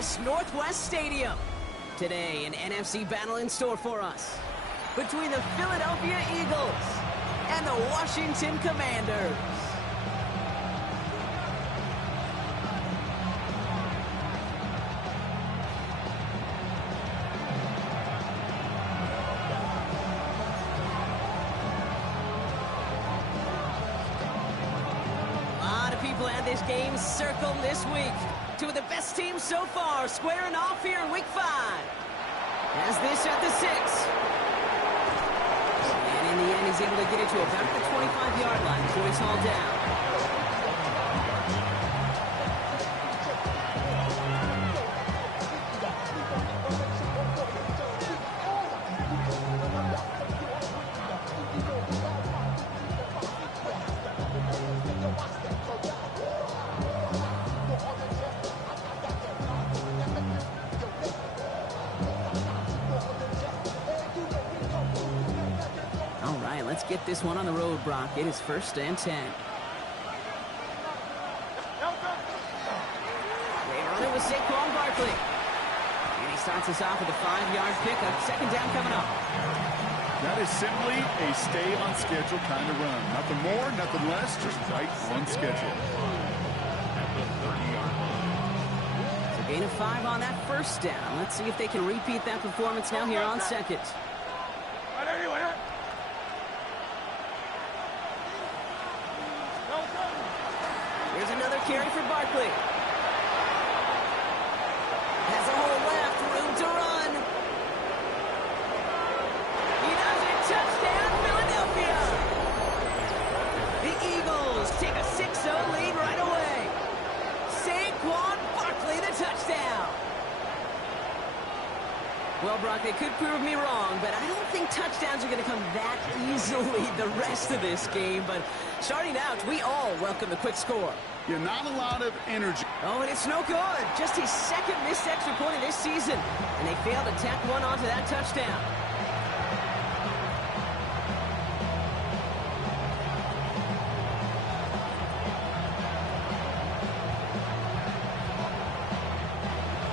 U.S. Northwest Stadium. Today, an NFC battle in store for us between the Philadelphia Eagles and the Washington Commanders. This game circled this week. Two of the best teams so far squaring off here in week 5. As this at the 6. And in the end, he's able to get it to about the 25-yard line before he's hauled down. Let's get this one on the road, Brock. It is 1st and 10. They run it with Saquon Barkley. And he starts us off with a 5-yard pickup. 2nd down coming up. That is simply a stay-on-schedule kind of run. Nothing more, nothing less, just right on schedule. So gain of 5 on that 1st down. Let's see if they can repeat that performance now here on 2nd. Here's another carry for Barkley. Has a hole left, room to run. He does it, touchdown, Philadelphia. The Eagles take a 6-0 lead right away. Saquon Barkley, the touchdown. Well, Brock, they could prove me wrong, but I don't think touchdowns are going to come that easily the rest of this game. But starting out, we all welcome the quick score. Yeah, not a lot of energy. Oh, and it's no good. Just his 2nd missed extra point of this season. And they failed to tack one onto that touchdown.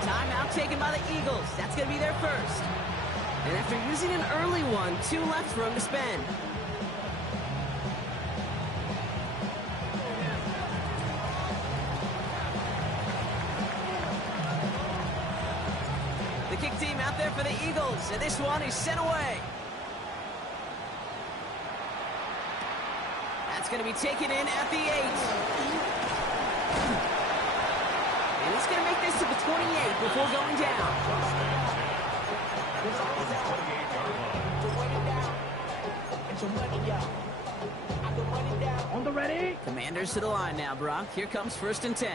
Timeout taken by the Eagles. That's going to be their 1st. And after using an early one, 2 left for him to spend. Kick team out there for the Eagles, and this one is sent away. That's going to be taken in at the 8. And he's going to make this to the 28 before going down. On the ready. Commanders to the line now, Brock. Here comes 1st and 10.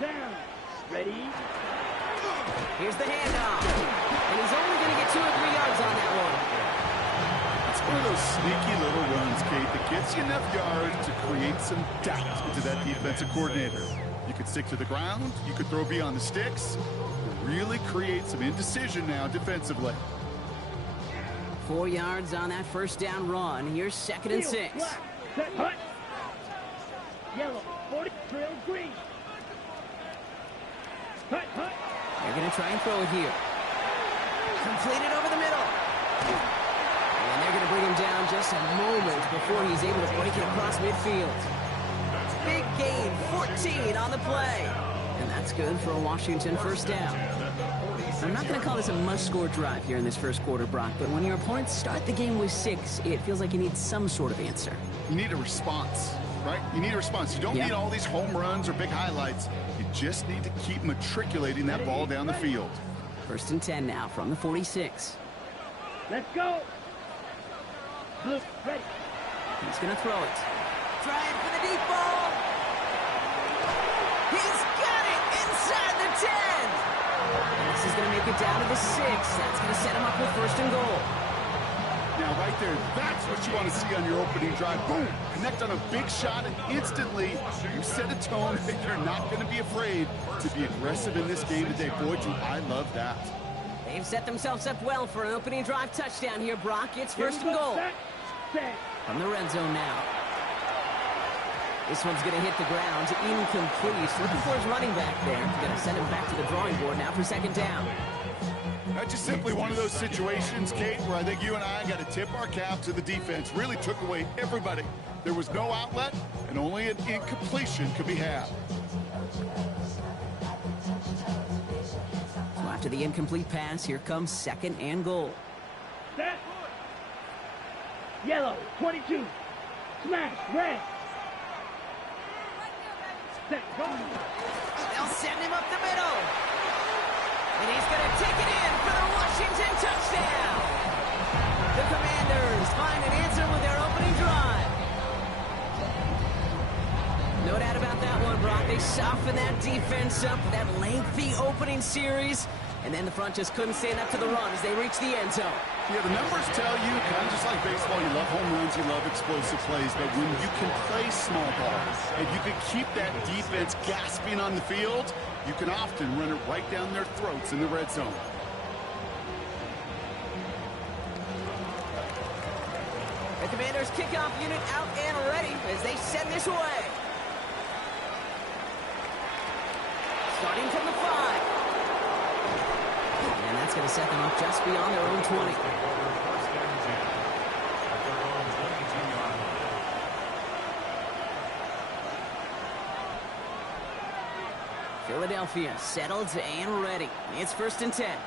Down. Ready. Here's the handoff. And he's only going to get 2 or 3 yards on that one. It's one of those sneaky little runs, Kate, that gets you enough yards to create some doubt into that defensive coordinator. You could stick to the ground. You could throw beyond the sticks. Really create some indecision now defensively. 4 yards on that 1st down run. Here's 2nd and 6. Black, set, hut. Yellow, 40, trail, green. Hut, hut. They're going to try and throw it here. Completed over the middle. And they're going to bring him down just a moment before he's able to break it across midfield. Big gain, 14 on the play. And that's good for a Washington 1st down. I'm not going to call this a must-score drive here in this 1st quarter, Brock, but when your opponents start the game with 6, it feels like you need some sort of answer. You need a response, right? You need a response. You don't need all these home runs or big highlights. You just need to keep matriculating that ball down the field. 1st and 10 now from the 46. Let's go. Blue, ready. He's going to throw it. Trying for the deep ball. He's got it inside the 10. And this is going to make it down to the 6. That's going to set him up with 1st and goal. Now, right there, that's what you want to see on your opening drive. Boom! Connect on a big shot, and instantly you set a tone that you're not going to be afraid to be aggressive in this game today. Boy, do I love that. They've set themselves up well for an opening drive touchdown here, Brock. It's 1st and goal. From the red zone now. This one's going to hit the ground, incomplete. Looking for his running back there. Going to send him back to the drawing board now for second down. That's just simply one of those situations, Kate, where I think you and I got to tip our cap to the defense. Really took away everybody. There was no outlet, and only an incompletion could be had. So after the incomplete pass, here comes second and goal. Set. Yellow, 22. Smash, red. Set, go. They'll send him up the middle. And he's going to take it in for the Washington touchdown. The Commanders find an answer with their opening drive. No doubt about that one, Brock. They softened that defense up for that lengthy opening series. And then the front just couldn't stand up to the run as they reached the end zone. Yeah, the numbers tell you, kind of just like baseball, you love home runs, you love explosive plays, but when you can play small ball and you can keep that defense gasping on the field, you can often run it right down their throats in the red zone. The Commanders kickoff unit out and ready as they send this away. Starting from the 5. And that's going to set them up just beyond their own 20. Philadelphia settled and ready. It's 1st and 10.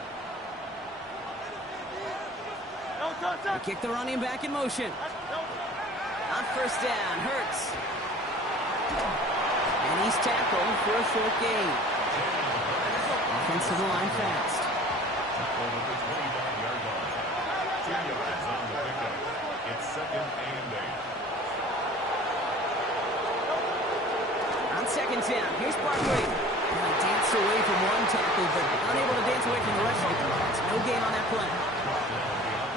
They kick the running back in motion. On 1st down, Hurts. And he's tackled for a short gain. Offensive line fast. It's 2nd and 8. On 2nd down, here's Barkley. He danced away from one tackle, but unable to dance away from the rest of the defense. No gain on that play.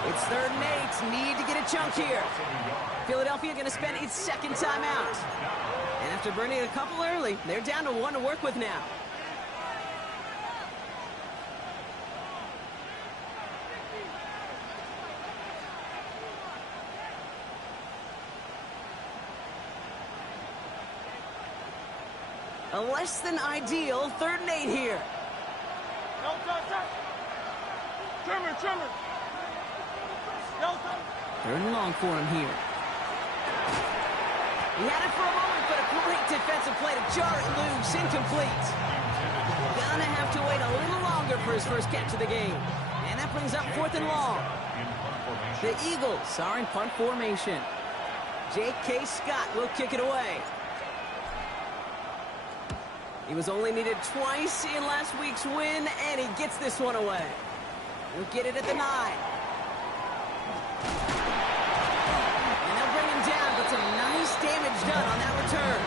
It's 3rd and 8. Need to get a chunk here. Philadelphia going to spend its second timeout. And after burning a couple early, they're down to 1 to work with now. A less than ideal 3rd and 8 here. Trimmer. 3rd and long for him here. He had it for a moment, but a great defensive play to jar it loose. Incomplete. Gonna have to wait a little longer for his first catch of the game. And that brings up 4th and long. The Eagles are in punt formation. J.K. Scott will kick it away. He was only needed twice in last week's win, and he gets this one away. We'll get it at the 9. And they'll bring him down, but some nice damage done on that return.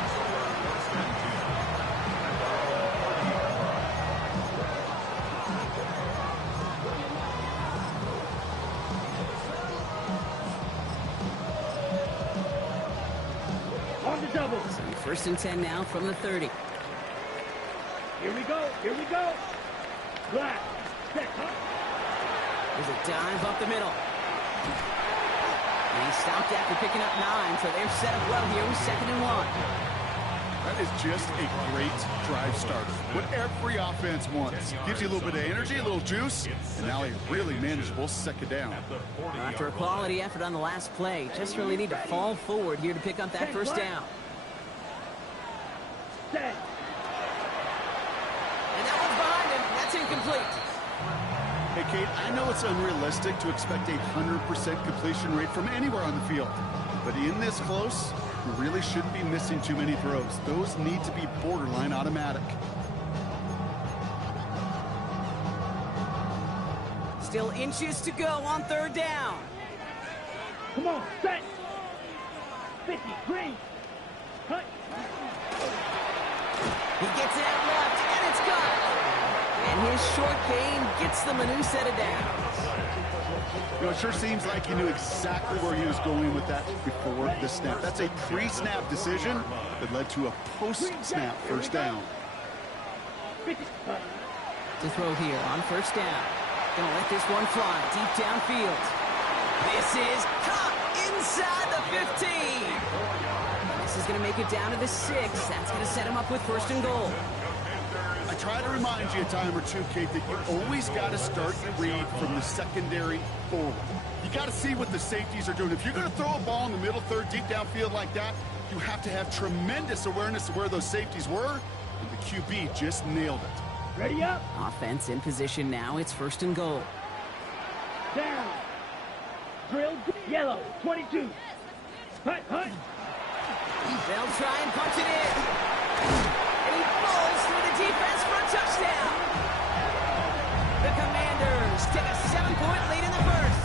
On the double. So 1st and 10 now from the 30. Here we go. Black. Set, huh? There's a dive up the middle. And he stopped after picking up 9, so they're set up well here with 2nd and 1. That is just a great drive starter. What every offense wants. Gives you a little bit of energy, a little juice, and now a really manageable 2nd down. After a quality effort on the last play, just really need to fall forward here to pick up that 1st down. Set. And that one's behind him. That's incomplete. Hey, Kate, I know it's unrealistic to expect a 100% completion rate from anywhere on the field. But in this close, you really shouldn't be missing too many throws. Those need to be borderline automatic. Still inches to go on 3rd down. Come on, set. 50, green. Cut. He gets it out left, and it's gone. And his short gain gets them a new set of downs. You know, it sure seems like he knew exactly where he was going with that before the snap. That's a pre-snap decision that led to a post-snap 1st down. 50. To throw here on 1st down. Gonna let this one fly deep downfield. This is caught inside the 15. This is going to make it down to the 6. That's going to set him up with 1st and goal. I try to remind you a time or two, Kate, that you always got to start your read from the secondary forward. You got to see what the safeties are doing. If you're going to throw a ball in the middle third, deep downfield like that, you have to have tremendous awareness of where those safeties were, and the QB just nailed it. Ready up. Offense in position now. It's 1st and goal. Down. Drill. Yellow. 22. Hut, hut. They'll try and punch it in. And he falls through the defense for a touchdown. The Commanders take a 7-point lead in the 1st.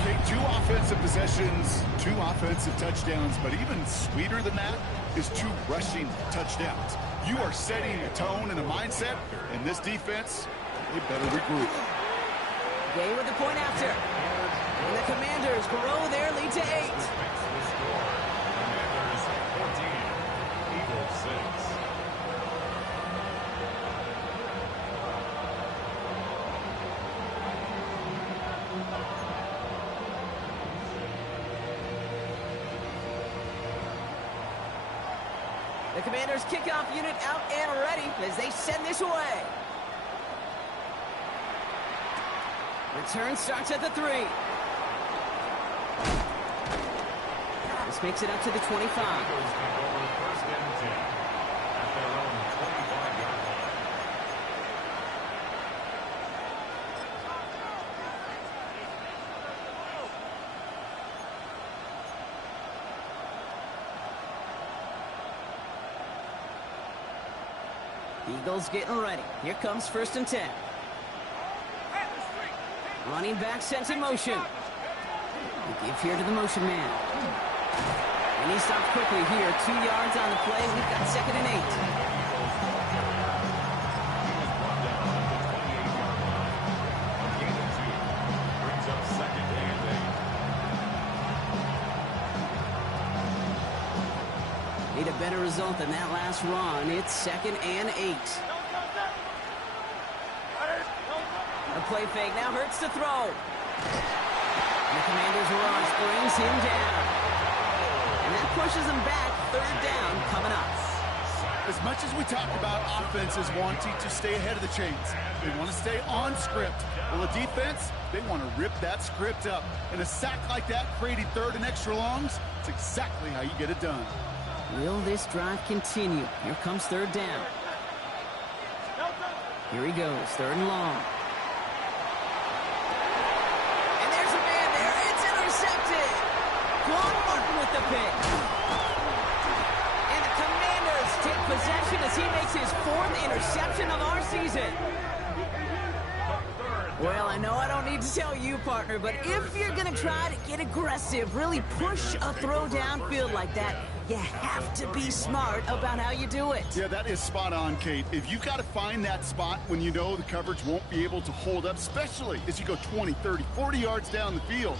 Okay, 2 offensive possessions, 2 offensive touchdowns, but even sweeter than that is 2 rushing touchdowns. You are setting a tone and a mindset, and this defense, they better regroup. Gay with the point after. And the Commanders grow their lead to 8. Commanders 14, Eagles 6. The Commanders kickoff unit out and ready as they send this away. Return starts at the 3. This makes it up to the 25. Eagles can go on 1st and 10 at their own 25-yard line. Eagles getting ready. Here comes 1st and 10. Running back sent in motion. They give here to the motion man. And he stops quickly here. 2 yards on the play. We've got 2nd and 8. Brings up 2nd and 8. Need a better result than that last run. It's 2nd and 8. The play fake now hurts to throw. And the Commanders' rush brings him down. And that pushes him back. 3rd down coming up. As much as we talk about offenses wanting to stay ahead of the chains, they want to stay on script. Well, the defense, they want to rip that script up. And a sack like that, creating 3rd and extra longs, it's exactly how you get it done. Will this drive continue? Here comes 3rd down. Here he goes, 3rd and long. And there's a man there. It's intercepted. Quan Martin with the pick. And the Commanders take possession as he makes his 4th interception of our season. Well, I know I don't need to tell you, partner, but if you're going to try to get aggressive, really push a throw downfield like that, you have to be smart about how you do it. Yeah, that is spot on, Kate. If you've got to find that spot when you know the coverage won't be able to hold up, especially as you go 20, 30, 40 yards down the field.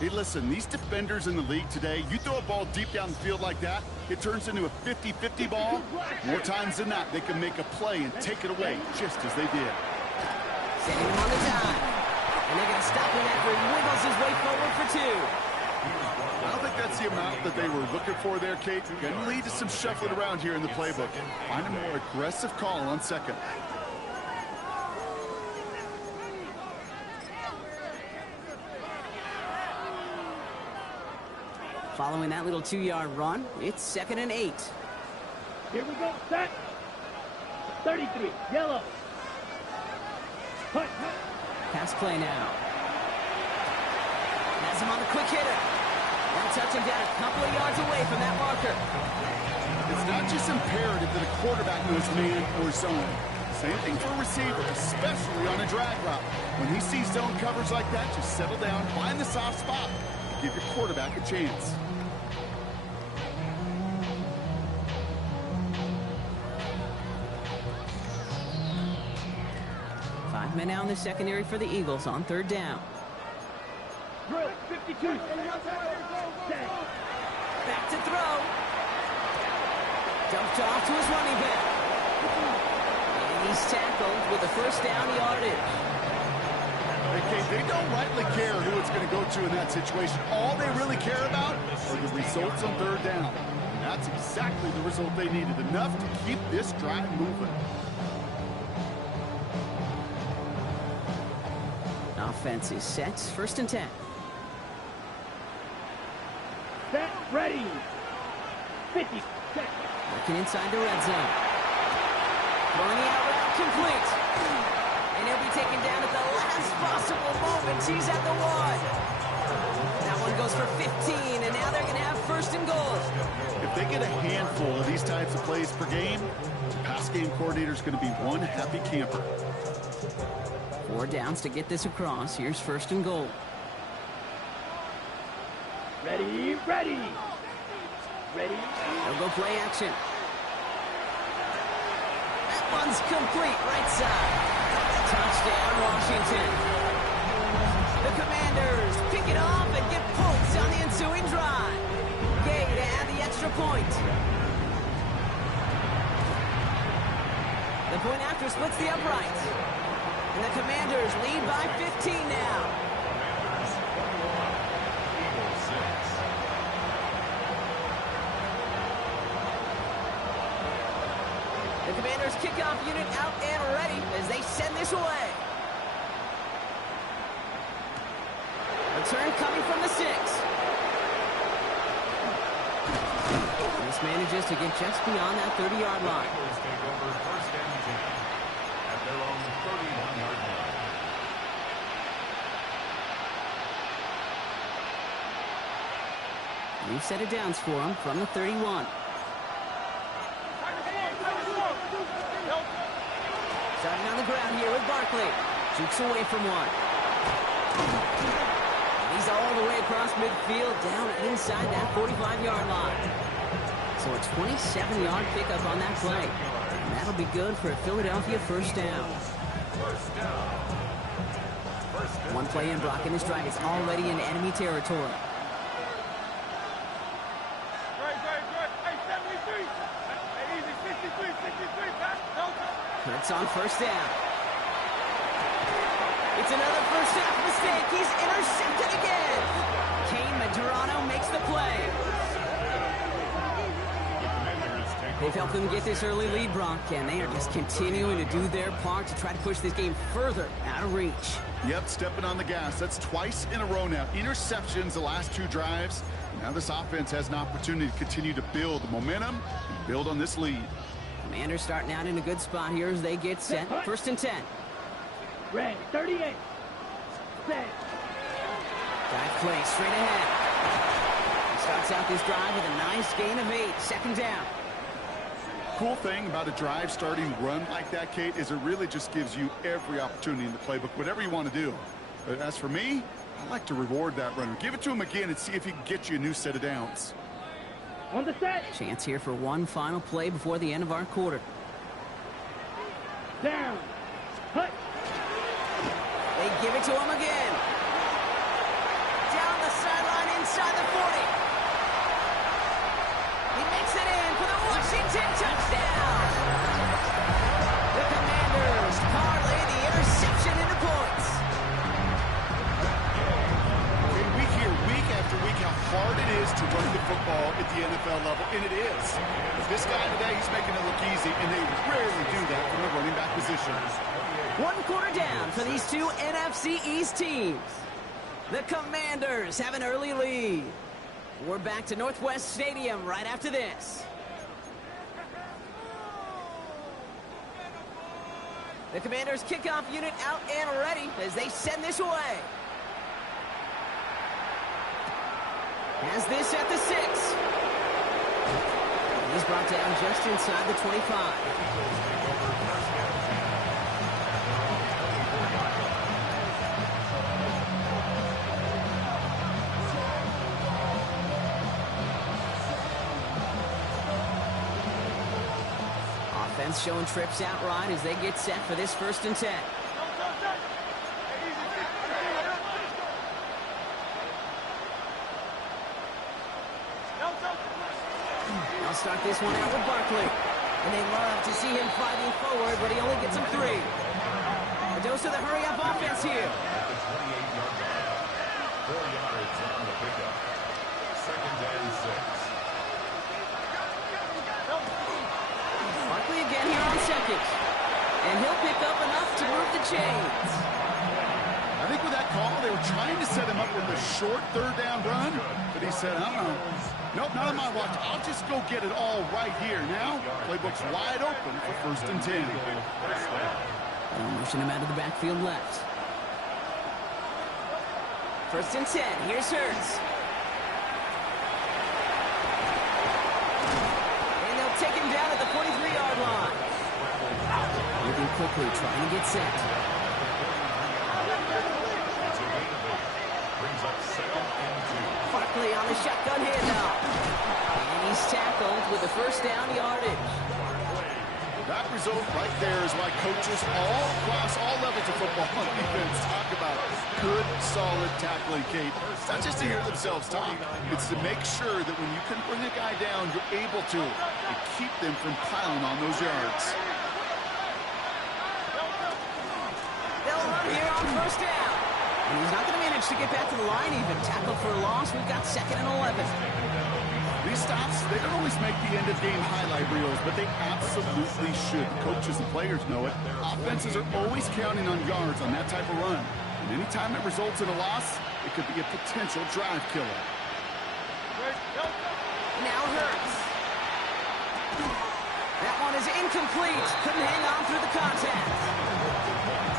Hey, listen, these defenders in the league today, you throw a ball deep down the field like that, it turns into a 50-50 ball. More times than not, they can make a play and take it away just as they did. Sending him on the dive. And they're going to stop him after he wiggles his way forward for 2. I don't think that's the amount that they were looking for there, Kate. Going to lead to some shuffling around here in the playbook. Find a more aggressive call on 2nd. Following that little 2-yard run, it's 2nd and 8. Here we go. Set. 33. Yellow. Hut, hut. Pass play now. Has him on the quick hitter. They'll touch him down a couple of yards away from that marker. It's not just imperative that a quarterback knows man or zone. Same thing for a receiver, especially on a drag route. When he sees zone coverage like that, just settle down, find the soft spot, and give your quarterback a chance. Five men out in the secondary for the Eagles on 3rd down. Drill. 52. Set. Back to throw. Dumped off to his running back. And he's tackled with the 1st down yardage. Okay, they don't rightly care who it's going to go to in that situation. All they really care about are the results on third down. And that's exactly the result they needed, enough to keep this drive moving. Offense is set. 1st and 10. Set, ready. 50 seconds. Looking inside the red zone. Throwing the out route complete. And he'll be taken down at the last possible moment. He's at the 1. That one goes for 15, and now they're going to have 1st and goal. If they get a handful of these types of plays per game, the pass game coordinator is going to be one happy camper. 4 downs to get this across. Here's 1st and goal. Ready, ready. Ready. They'll go play action. That one's complete, right side. Touchdown, Washington. The Commanders pick it off and get points on the ensuing drive. Gay to add the extra point. The point after splits the upright. And the Commanders lead by 15 now. The Commanders kickoff unit out and ready as they send this away. Return coming from the 6. This manages to get just beyond that 30-yard line. Take over 1st and 10 at their own 31-yard line. New set of downs for him from the 31. Starting on the ground here with Barkley. Jukes away from one. And he's all the way across midfield, down inside that 45-yard line. So a 27-yard pickup on that play. And that'll be good for a Philadelphia 1st down. One play in blocking this drive is already in enemy territory. It's on 1st down. It's another 1st half mistake. He's intercepted again. Kane Medrano makes the play. They've helped them get this early lead, Brock, and they are just continuing to do their part to try to push this game further out of reach. Yep, stepping on the gas. That's twice in a row now. Interceptions the last 2 drives. Now this offense has an opportunity to continue to build the momentum and build on this lead. Commanders starting out in a good spot here as they get set. 1st and 10. Red, 38. Set. Dive play straight ahead. He starts out this drive with a nice gain of 8. 2nd down. Cool thing about a drive starting run like that, Kate, is it really just gives you every opportunity in the playbook, whatever you want to do. But as for me, I like to reward that runner. Give it to him again and see if he can get you a new set of downs. On the set. Chance here for one final play before the end of our quarter. Down. Hut. They give it to him again. Down the sideline inside the 40. He makes it in for the Washington touchdown. The Commanders parlay the interception into points. We hear week after week how hard it is to run the football at the NFL level, and it is. But this guy today, he's making it look easy, and they rarely do that from the running back position. 1 quarter down for these 2 NFC East teams. The Commanders have an early lead. We're back to Northwest Stadium right after this. The Commanders kickoff unit out and ready as they send this away. Has this at the 6. He's brought down just inside the 25. Offense showing trips out right as they get set for this 1st and 10. They'll start this one out with Barkley. And they love to see him fighting forward, but he only gets him 3. A dose of the hurry-up offense here. 4 yards on the pickup. 2nd and 6. Barkley again here on 2nd. And he'll pick up enough to move the chains. I think with that call, they were trying to set him up with a short 3rd down run, but he said, nope, not on my watch. I'll just go get it all right here. Now, playbook's wide open for 1st and 10. They'll motion him out of the backfield left. 1st and 10. Here's Hurts. And they'll take him down at the 43-yard line. Moving quickly, trying to get set. Brings up 2nd and 2. Barkley on the shotgun handoff. And he's tackled with the 1st down yardage. That result right there is why coaches all across all levels of football on defense talk about good, solid tackling, Kate. It's not just to hear themselves talk. It's to make sure that when you can bring a guy down, you're able to and keep them from piling on those yards. They'll run here on 1st down. And he's not going to manage to get back to the line even. Tackled for a loss. We've got 2nd and 11. These stops, they don't always make the end-of-game highlight reels, but they absolutely should. Coaches and players know it. Offenses are always counting on yards on that type of run. And anytime it results in a loss, it could be a potential drive killer. Now Hurts. That one is incomplete. Couldn't hang on through the contact.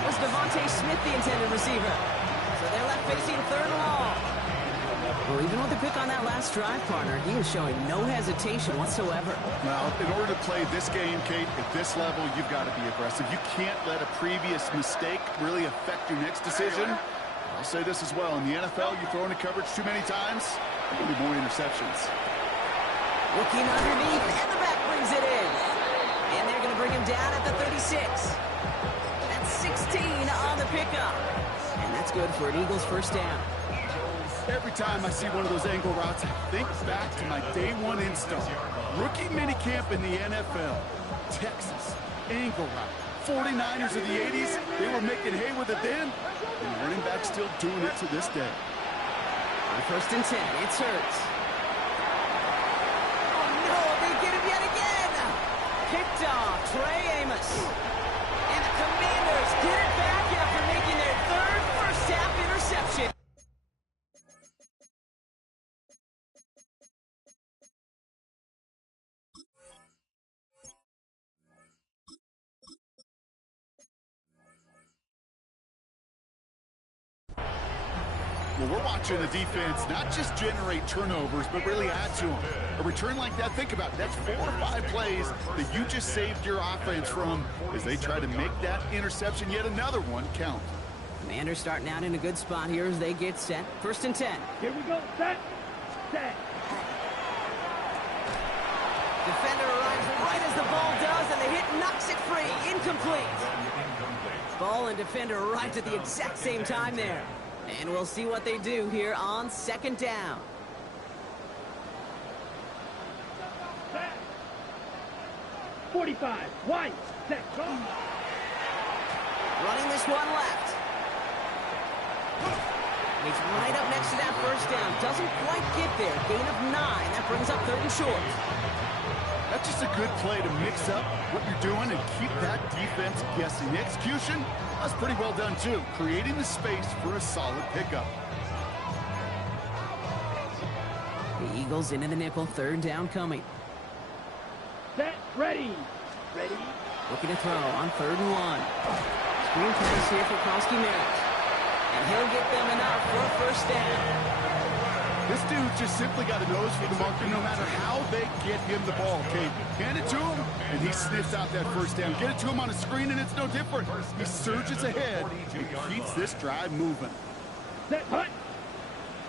Was Devontae Smith the intended receiver? So they're left facing 3rd and long. Well, even with the pick on that last drive, partner, he was showing no hesitation whatsoever. Well, in order to play this game, Kate, at this level, you've got to be aggressive. You can't let a previous mistake really affect your next decision. I'll say this as well. In the NFL, you throw into coverage too many times, there'll be more interceptions. Looking underneath, and the back brings it in. And they're going to bring him down at the 36. That's 16 on the pickup. And that's good for an Eagles 1st down. Every time I see one of those angle routes, I think back to my day 1 install. Rookie minicamp in the NFL. Texas, angle route. 49ers of the 80s, they were making hay with it then. And running back still doing it to this day. On 1st and 10, it's Hurts. Oh no, they get him yet again! Picked off, Trey Amos. And the Commanders get it back after making their 3rd first-half interception. Well, we're watching the defense not just generate turnovers, but really add to them. A return like that, think about it. That's 4 or 5 plays that you just saved your offense from as they try to make that interception, yet another one, count. Commanders starting out in a good spot here as they get set. 1st and 10. Here we go. Set. Set. Defender arrives right as the ball does, and the hit knocks it free. Incomplete. Ball and defender arrived at the exact same time there. And we'll see what they do here on 2nd down. Set. 45. Wide. Set. Go. Running this one left. He's right up next to that 1st down. Doesn't quite get there. Gain of 9. That brings up 3rd and short. That's just a good play to mix up what you're doing and keep that defense guessing. The execution, that's pretty well done too. Creating the space for a solid pickup. The Eagles into the nickel. 3rd down coming. Set. Ready. Ready. Looking to throw on 3rd and 1. Screen pass here for Krosky Merritt. And he'll get them enough for a 1st down. This dude just simply got a nose for the marker no matter how they get him the ball, Kate. Hand it to him, and he sniffs out that 1st down. Get it to him on a screen, and it's no different. He surges ahead and keeps this drive moving. Set. Hut.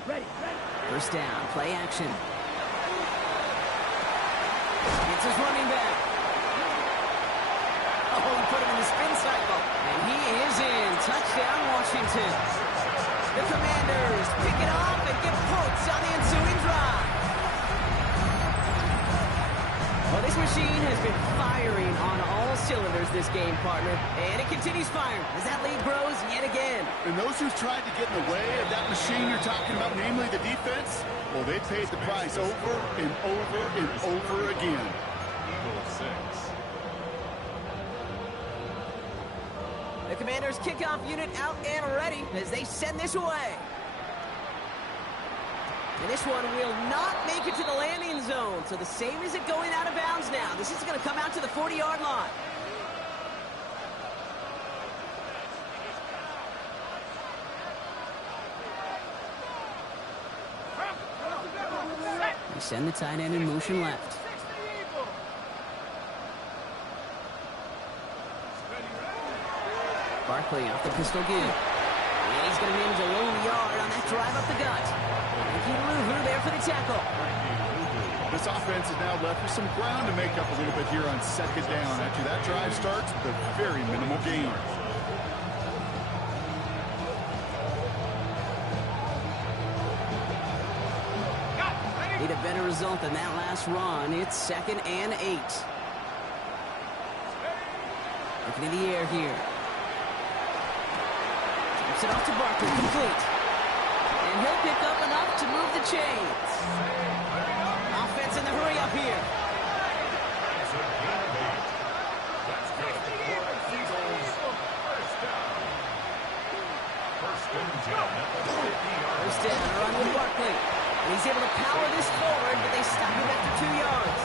Ready. Ready. 1st down. Play action. It's his running back. Oh, he put him in the spin cycle. And he is in. Touchdown, Washington. The Commanders pick it off and get points on the ensuing drive. Well, this machine has been firing on all cylinders this this game, partner. And it continues firing as that lead grows yet again. And those who've tried to get in the way of that machine you're talking about, namely the defense, well, they paid the price over and over and over again. Eagles 6. The Commanders' kickoff unit out and ready as they send this away. And this one will not make it to the landing zone. So the same as it going out of bounds now. This is going to come out to the 40-yard line. They send the tight end in motion left. Barkley off the pistol give. And he's going to manage a lone yard on that drive up the gut. Luvu there for the tackle. This offense is now left with some ground to make up a little bit here on second down after that drive starts with a very minimal gain. Need a better result than that last run. It's 2nd and 8. Looking in the air here. Taps it off to Barkley, complete. And he'll pick up enough to move the chains. Offense in the hurry up here. First down, run with Barkley. And he's able to power this forward, but they stop him after 2 yards.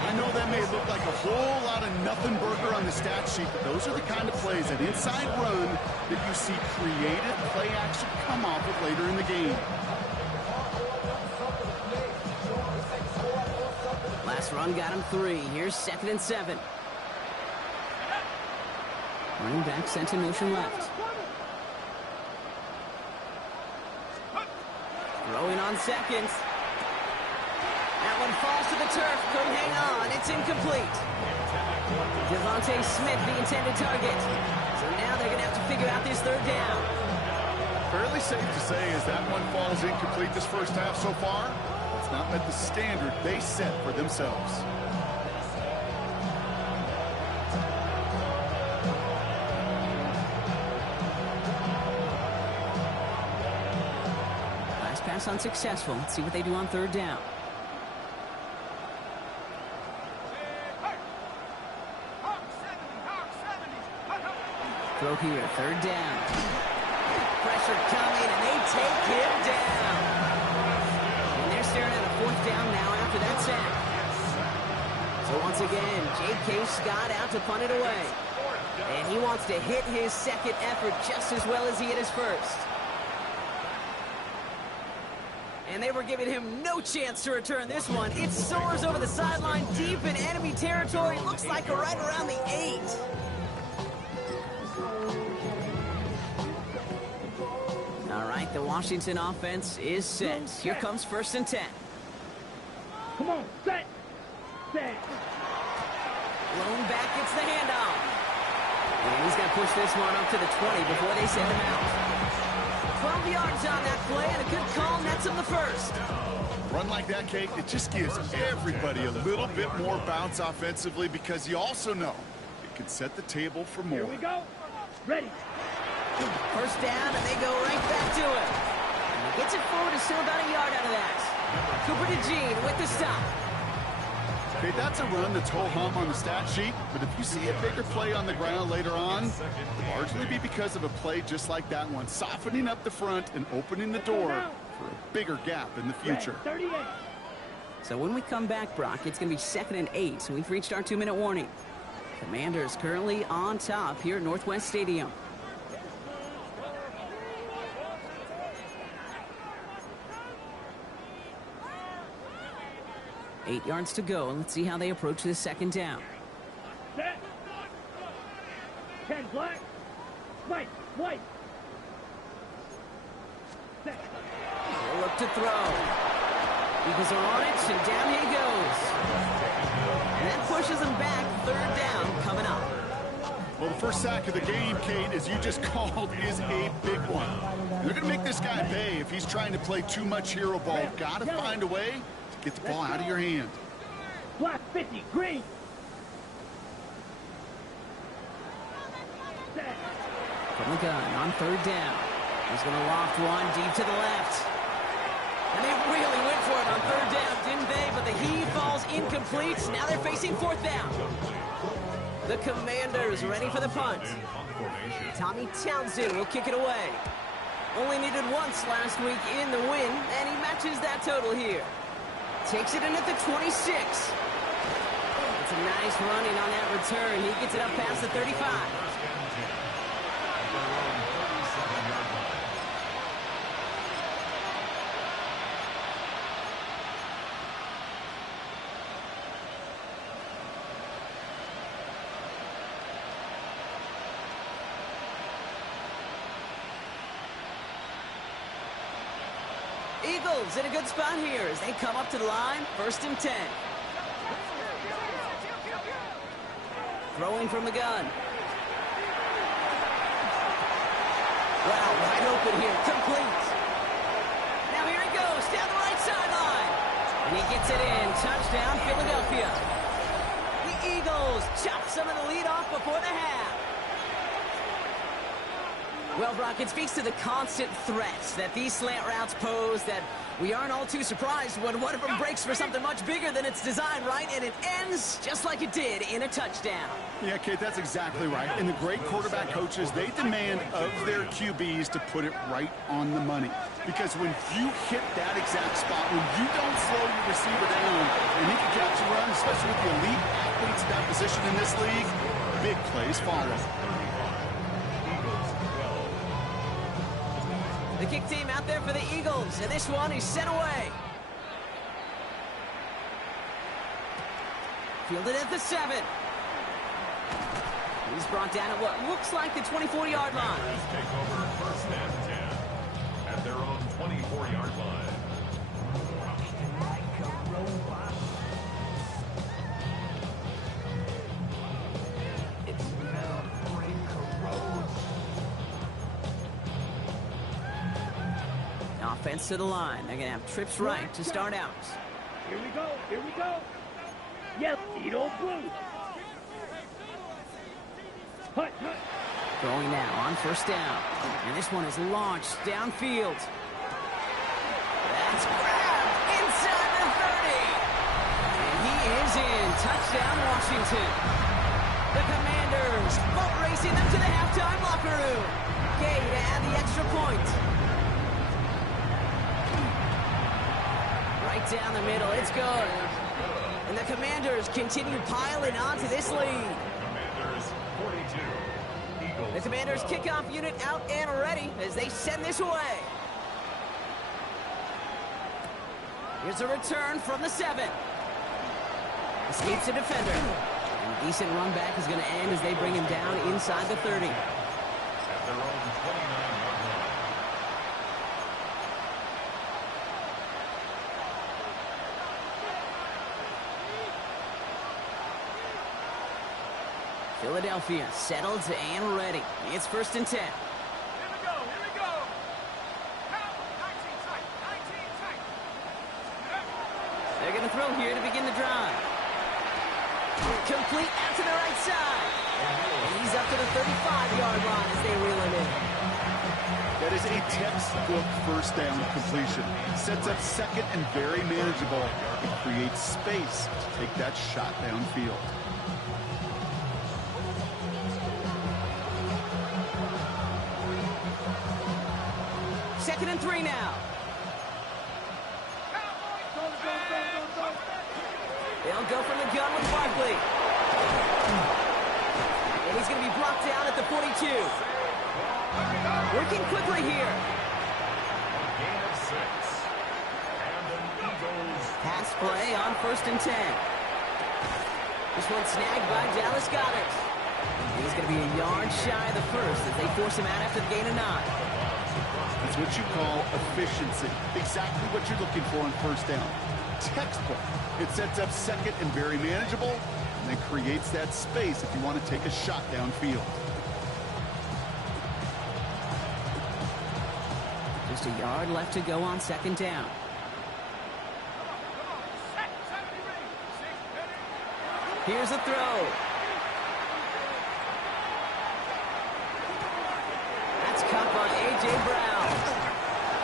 I know that may look like a whole lot of nothing burger on the stat sheet, but those are the kind of plays, that inside run, that you see creative play action come off with later in the game. Last run got him 3. Here's 2nd and 7. Running back sent in motion left. Throwing on seconds. That one falls to the turf. Couldn't hang on. It's incomplete. Devontae Smith, the intended target. So now they're going to have to figure out this 3rd down. Fairly safe to say as that one falls incomplete this first half so far, it's not met the standard they set for themselves. Last pass unsuccessful. Let's see what they do on 3rd down. Throw here, 3rd down. Pressure coming, and they take him down. And they're staring at a 4th down now after that sack. So once again, J.K. Scott out to punt it away. And he wants to hit his 2nd effort just as well as he hit his 1st. And they were giving him no chance to return this one. It soars over the sideline deep in enemy territory. Looks like right around the 8. All right, the Washington offense is set. Here comes 1st and 10. Come on, set. Set. Lone back gets the handoff. And he's going to push this one up to the 20 before they send him out. 12 yards on that play, and a good call nets him the 1st. Run like that, Kate, it just gives everybody a little bit more bounce offensively because you also know it can set the table for more. Here we go. Ready. 1st down, and they go right back to it. And he gets it forward, is still about a yard out of that. Cooper DeJean with the stop. Okay, that's a run that's ho-hum on the stat sheet, but if you see a bigger play on the ground later on, it'll largely be because of a play just like that one, softening up the front and opening the door for a bigger gap in the future. 38. So when we come back, Brock, it's going to be 2nd and 8, so we've reached our 2-minute warning. Commanders currently on top here at Northwest Stadium. Eight yards to go. Let's see how they approach this 2nd down. Set. 10 black. White. White. Set. They'll look to throw. Eagles are on it, and down he goes. And that pushes them back. 3rd down coming up. Well, the first sack of the game, Kate, as you just called, is a big one. They're going to make this guy pay if he's trying to play too much hero ball. Got to find a way to get the ball out of your hand. Black 50. Green. the gun on third down. He's going to loft one deep to the left. And they really went for it on third down, didn't they? But the heave falls incomplete. Now they're facing fourth down. The Commanders ready for the punt. Tommy Townsend will kick it away. Only needed once last week in the win, and he matches that total here. Takes it in at the 26. It's a nice running on that return. He gets it up past the 35. Eagles in a good spot here as they come up to the line, 1st and 10. Throwing from the gun. Wow, wide open here, complete. Now here he goes, down the right sideline. And he gets it in, touchdown Philadelphia. The Eagles chop some of the lead off before the half. Well, Brock, it speaks to the constant threats that these slant routes pose that we aren't all too surprised when one of them breaks for something much bigger than its design, right? And it ends just like it did in a touchdown. Yeah, Kate, that's exactly right. And the great quarterback coaches, they demand of their QBs to put it right on the money. Because when you hit that exact spot, when you don't slow your receiver down and he can catch and run, especially with the elite athletes at that position in this league, big plays follow. The kick team out there for the Eagles, and this one is sent away. Fielded at the 7. He's brought down at what looks like the 24-yard line. Take over 1st and 10 at their own 24-yard line. Offense to the line. They're going to have trips right to start out. Here we go. Here we go. Yes, Edo Blue. Hut, hut. Throwing now on 1st down. And this one is launched downfield. That's grabbed inside the 30. And he is in. Touchdown, Washington. The Commanders boat racing them to the halftime locker room. Gay to add the extra point. Right down the middle, it's good. And the Commanders continue piling on to this lead. Commanders 42. Eagles The Commanders 12. kickoff unit out and ready as they send this away. Here's a return from the 7. Escapes a defender. And decent run back is going to end as they bring him down inside the 30. At their own 29-yard line. Philadelphia settled and ready. It's 1st and 10. Here we go. Here we go. Count. 19 tight. 19 tight. They're going to throw here to begin the drive. Complete out to the right side. And he's up to the 35-yard line as they reel him in. That is a textbook 1st down completion. Sets up 2nd and very manageable. It creates space to take that shot downfield. Second and 3 now. They'll go from the gun with Barkley. And he's going to be brought down at the 42. Working quickly here. Gain of 6. And an Eagles. Pass play on 1st and 10. This one snagged by Dallas Goedert. He's going to be a yard shy of the first as they force him out after the gain of 9. That's what you call efficiency. Exactly what you're looking for on 1st down. Textbook. It sets up 2nd and very manageable, and then creates that space if you want to take a shot downfield. Just a yard left to go on 2nd down. Here's a throw. cup on A.J. Brown.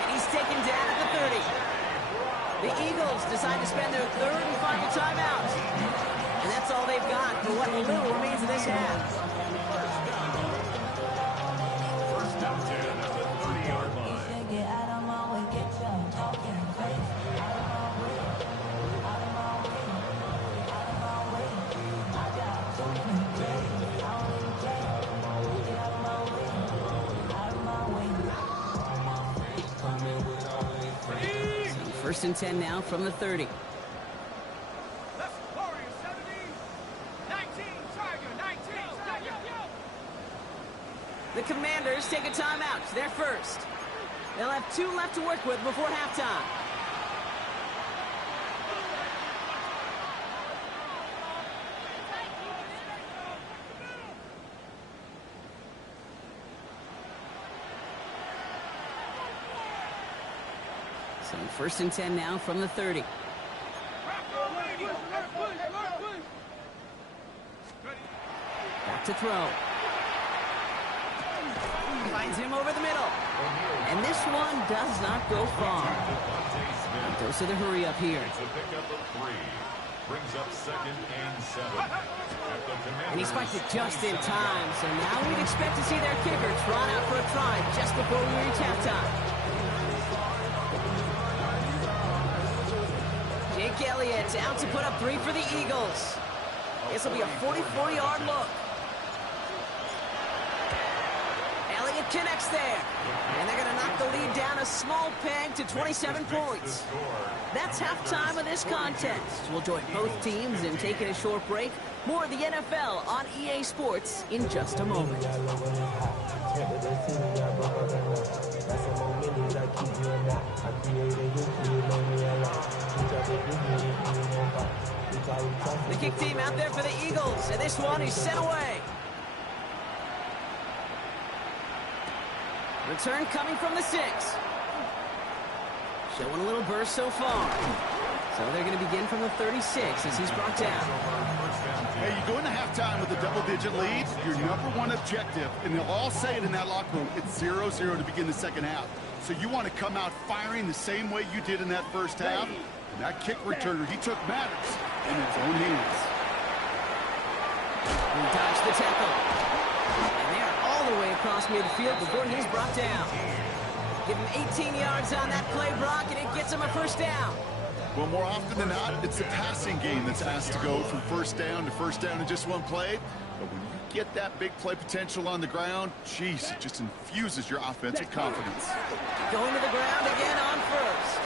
And he's taken down at the 30. The Eagles decide to spend their third and final timeout. And that's all they've got for what little remains of this half. First down 10 at the 30-yard line. First and 10 now from the 30. Let's Warrior 70. 19, Tiger, 19, Tiger. The Commanders take a timeout. They're first. They'll have 2 left to work with before halftime. So first and 10 now from the 30. Back to throw. Finds him over the middle. And this one does not go far. A dose of the hurry up here. It's a pickup of 3. Brings up 2nd and 7. And he spiked it just in time. So now we'd expect to see their kicker trot out for a try just before we reach halftime. Jake Elliott out to put up 3 for the Eagles. This will be a 44-yard look. Elliott connects there. And they're going to knock the lead down a small peg to 27 points. That's halftime of this contest. We'll join both teams in taking a short break. More of the NFL on EA Sports in just a moment. The kick team out there for the Eagles, and this one is sent away. Return coming from the 6. Showing a little burst so far. So they're going to begin from the 36 as he's brought down. Hey, you go into halftime with a double-digit lead, your number one objective, and they'll all say it in that locker room, it's 0-0 to begin the second half. So you want to come out firing the same way you did in that first half. And that kick returner, he took matters in his own hands. He dodged the tackle. And they are all the way across midfield before he's brought down. Give him 18 yards on that play, Brock, and it gets him a first down. Well, more often than not, it's the passing game that's asked to go from first down in just one play. But when you get that big play potential on the ground, geez, it just infuses your offensive confidence. Going to the ground again on first.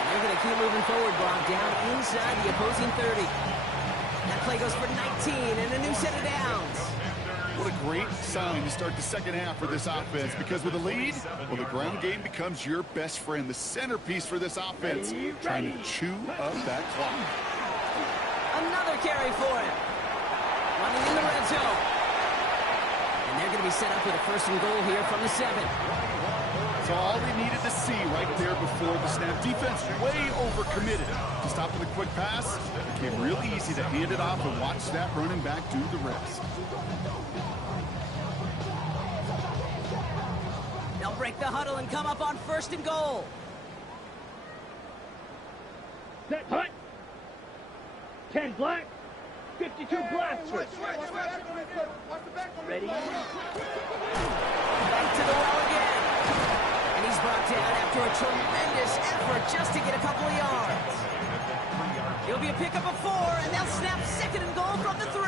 And they're going to keep moving forward, Brock, down inside the opposing 30. That play goes for 19 and a new set of downs. What a great sign to start the second half for this offense, because with a lead, well, the ground game becomes your best friend, the centerpiece for this offense, trying to chew up that clock. Another carry for him. Running in the red zone. And they're going to be set up with a first and goal here from the 7. It's all they needed to see right there before the snap. Defense way overcommitted to stop with a quick pass. It became really easy to hand it off and watch that running back do the rest. They'll break the huddle and come up on first and goal. Set hut. 10 black. 52 black. Ready? Back to the well again. And he's brought down after a tremendous effort just to get a couple of yards. It'll be a pickup of 4, and they'll snap second and goal from the 3.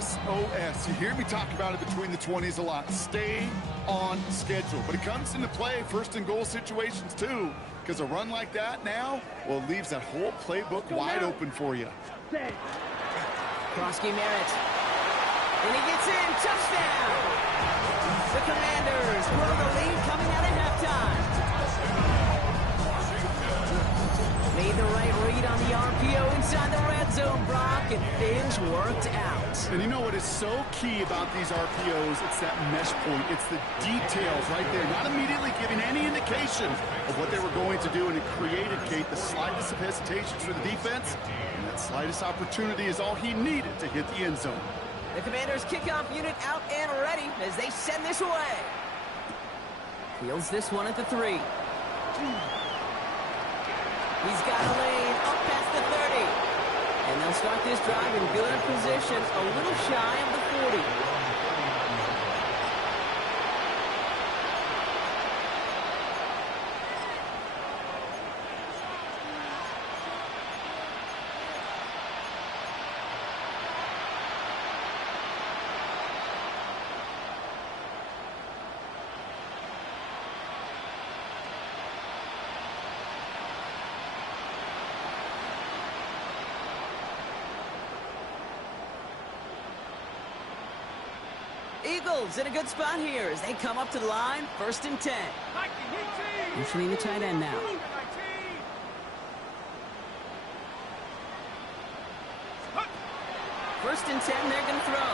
SOS. You hear me talk about it between the 20s a lot. Stay on schedule. But it comes into play first and goal situations too, because a run like that now, well, it leaves that whole playbook wide open for you. Krosky Merritt. And he gets in. Touchdown. The Commanders grow the lead coming out at halftime. Made the right read on the RPO inside the red zone, Brock, and things worked out. And you know what is so key about these RPOs? It's that mesh point. It's the details right there. Not immediately giving any indication of what they were going to do, and it created, Kate, the slightest of hesitations for the defense. And that slightest opportunity is all he needed to hit the end zone. The Commanders' kickoff unit out and ready as they send this away. Fields this one at the 3. He's got a lane up past the 30. And they'll start this drive in good position, a little shy of the 40. Eagles in a good spot here as they come up to the line, 1st and 10. Usually the tight end now. First and 10, they're going to throw.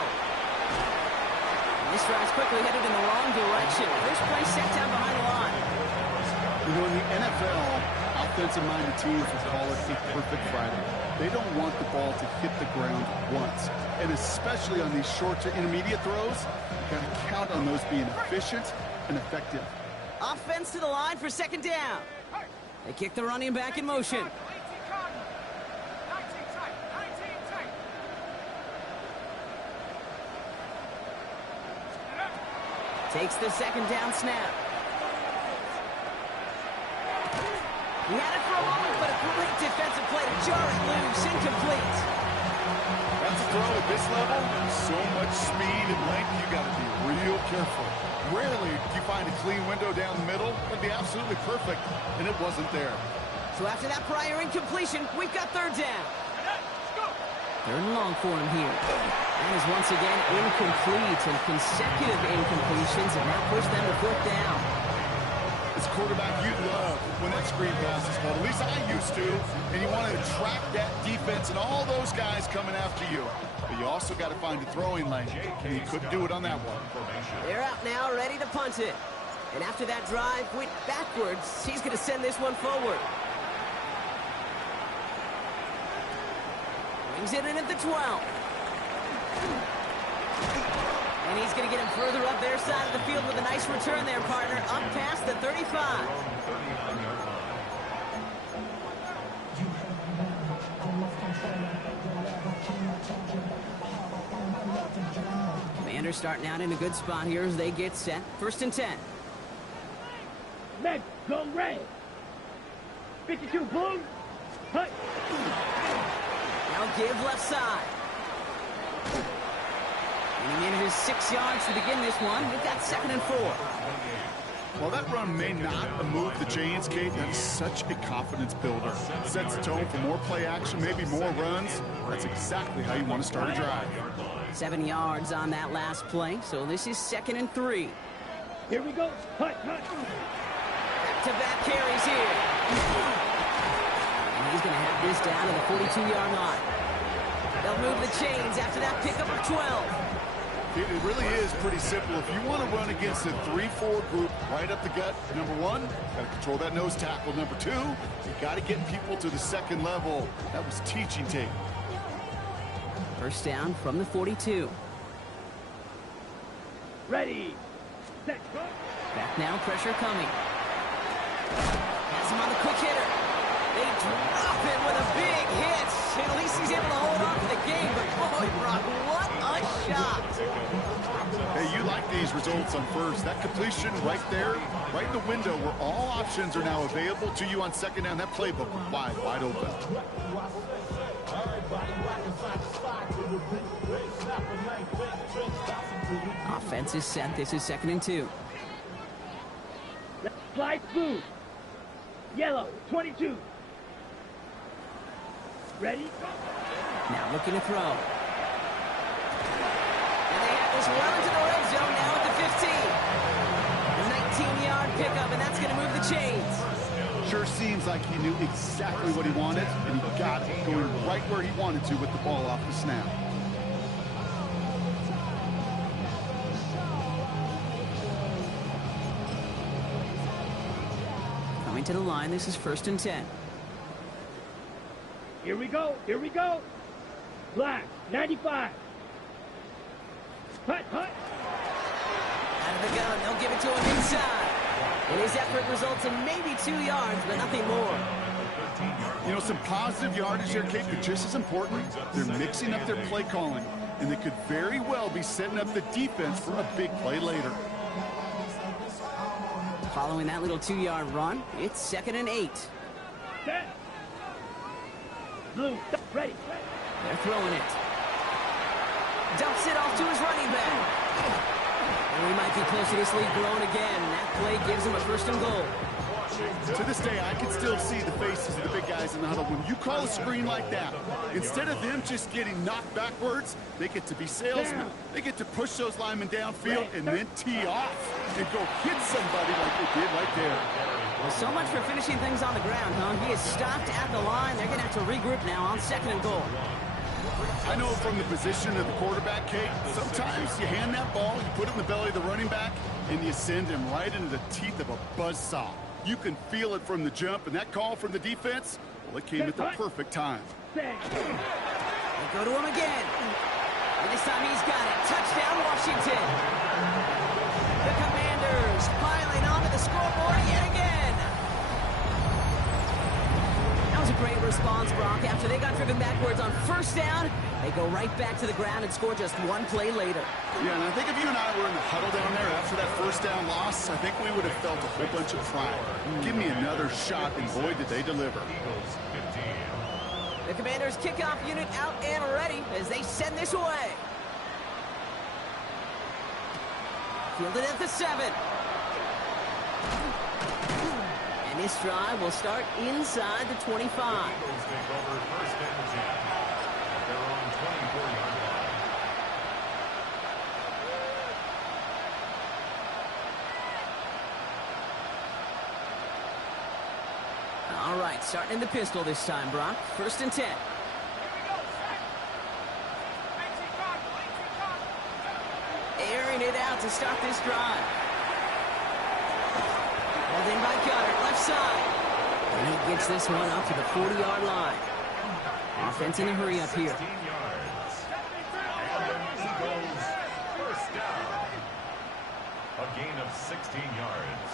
And this drive's quickly headed in the wrong direction. First play set down behind the line. You know, in the NFL, offensive-minded teams will call it a perfect Friday. They don't want the ball to hit the ground once. And especially on these short to intermediate throws, you've got to count on those being efficient and effective. Offense to the line for 2nd down. They kick the running back in motion. Takes the 2nd down snap. He had it for a moment, but a great defensive play to jar it loose, incomplete. That's a throw at this level. So much speed and length, you got to be real careful. Rarely do you find a clean window down the middle. That'd be absolutely perfect, and it wasn't there. So after that prior incompletion, we've got 3rd down. 3rd and long for him here. That is once again incomplete, and consecutive incompletions have now pushed them to 4th down. As a quarterback, you love when that screen pass is called. At least I used to. And you want to attract that defense and all those guys coming after you. But you also got to find a throwing lane. And he couldn't do it on that one. They're out now, ready to punt it. And after that drive went backwards, he's going to send this one forward. Brings it in at the 12. And he's going to get him further up their side of the field with a nice return there, partner, up past the 35. Commanders starting out in a good spot here as they get set. 1st and 10. Men, go red. 52 blue. Hut. Now give left side. And he manages 6 yards to begin this one. We've got 2nd and 4. Well, that run may not have moved the chains, Kate. That's such a confidence builder. Sets the tone for more play action, maybe more runs. That's exactly how you want to start a drive. 7 yards on that last play, so this is 2nd and 3. Here we go. Hut, hut. Back-to-back carries here. And he's going to have this down to the 42-yard line. They'll move the chains after that pickup of 12. It really is pretty simple. If you want to run against a 3-4 group right up the gut, number 1, got to control that nose tackle. Number 2, you got to get people to the 2nd level. That was teaching tape. First down from the 42. Ready. Set. Back now, pressure coming. Has him on the quick hitter. They drop it with a big hit. At least he's able to hold on to the game, but boy, Brock, what a shot. Hey, you like these results on first. That completion right there, right in the window where all options are now available to you on 2nd down. That playbook wide open. Offense is set. This is 2nd and 2. Slide smooth. Yellow, 22. Ready? Now looking to throw. And they have this well into the red zone now at the 15. A 19-yard pickup, and that's going to move the chains. Sure seems like he knew exactly what he wanted, and he got it going right where he wanted to with the ball off the snap. Coming to the line, this is 1st and 10. Here we go. Here we go. Black, 95. Hut, hut. Out of the gun, they'll give it to him inside. And his effort results in maybe 2 yards, but nothing more. You know, some positive yardage there, Kate, but just as important, they're mixing up their play calling, and they could very well be setting up the defense for a big play later. Following that little 2-yard run, it's 2nd and 8. Set. Blue, ready. They're throwing it. Dumps it off to his running back. And we might be close to this lead growing again. That play gives him a 1st and goal. To this day, I can still see the faces of the big guys in the huddle. When you call a screen like that, instead of them just getting knocked backwards, they get to be salesmen. They get to push those linemen downfield and then tee off and go hit somebody like they did right there. Well, so much for finishing things on the ground, huh? He is stopped at the line. They're going to have to regroup now on 2nd and goal. I know from the position of the quarterback, Kate, sometimes you hand that ball, you put it in the belly of the running back, and you send him right into the teeth of a buzzsaw. You can feel it from the jump, and that call from the defense, well, it came at the perfect time. They go to him again. And this time he's got it. Touchdown, Washington. The Commanders piling onto the scoreboard yet again. That was a great response, Brock. After they got driven backwards on 1st down, they go right back to the ground and score just 1 play later. Yeah, and I think if you and I were in the huddle down there after that 1st down loss, I think we would have felt a whole bunch of pride. Give me another shot, and boy, did they deliver. The Commanders' kickoff unit out and ready as they send this away. Fielded at the 7. And this drive will start inside the 25. Eagles take over 1st and 10 at their own 24-yard line. All right, starting in the pistol this time, Brock. 1st and 10. Here we go, set. 18 Airing it out to start this drive. Held in by Goddard, left side. And he gets this one up to the 40-yard line. Offense in a hurry up here. 16 yards. And the Eagles 1st down. A gain of 16 yards.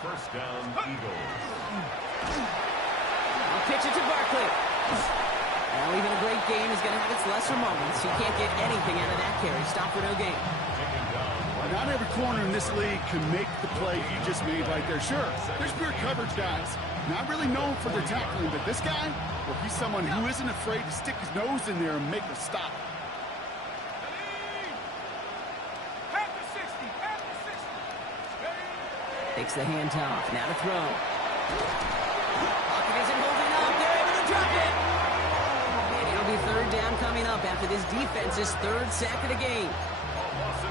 1st down, Eagles. I'll pitch it to Barkley. Well, even a great game is going to have its lesser moments. You can't get anything out of that carry. Stop for no gain. Not every corner in this league can make the play he just made right there. Sure, there's pure coverage guys, not really known for their tackling, but this guy, well, he's someone who isn't afraid to stick his nose in there and make a stop. Half the 60, half the 60. Takes the handoff. Now to throw. Pocket isn't holding up. They're able to drop it. And it'll be 3rd down coming up after this defense's 3rd sack of the game.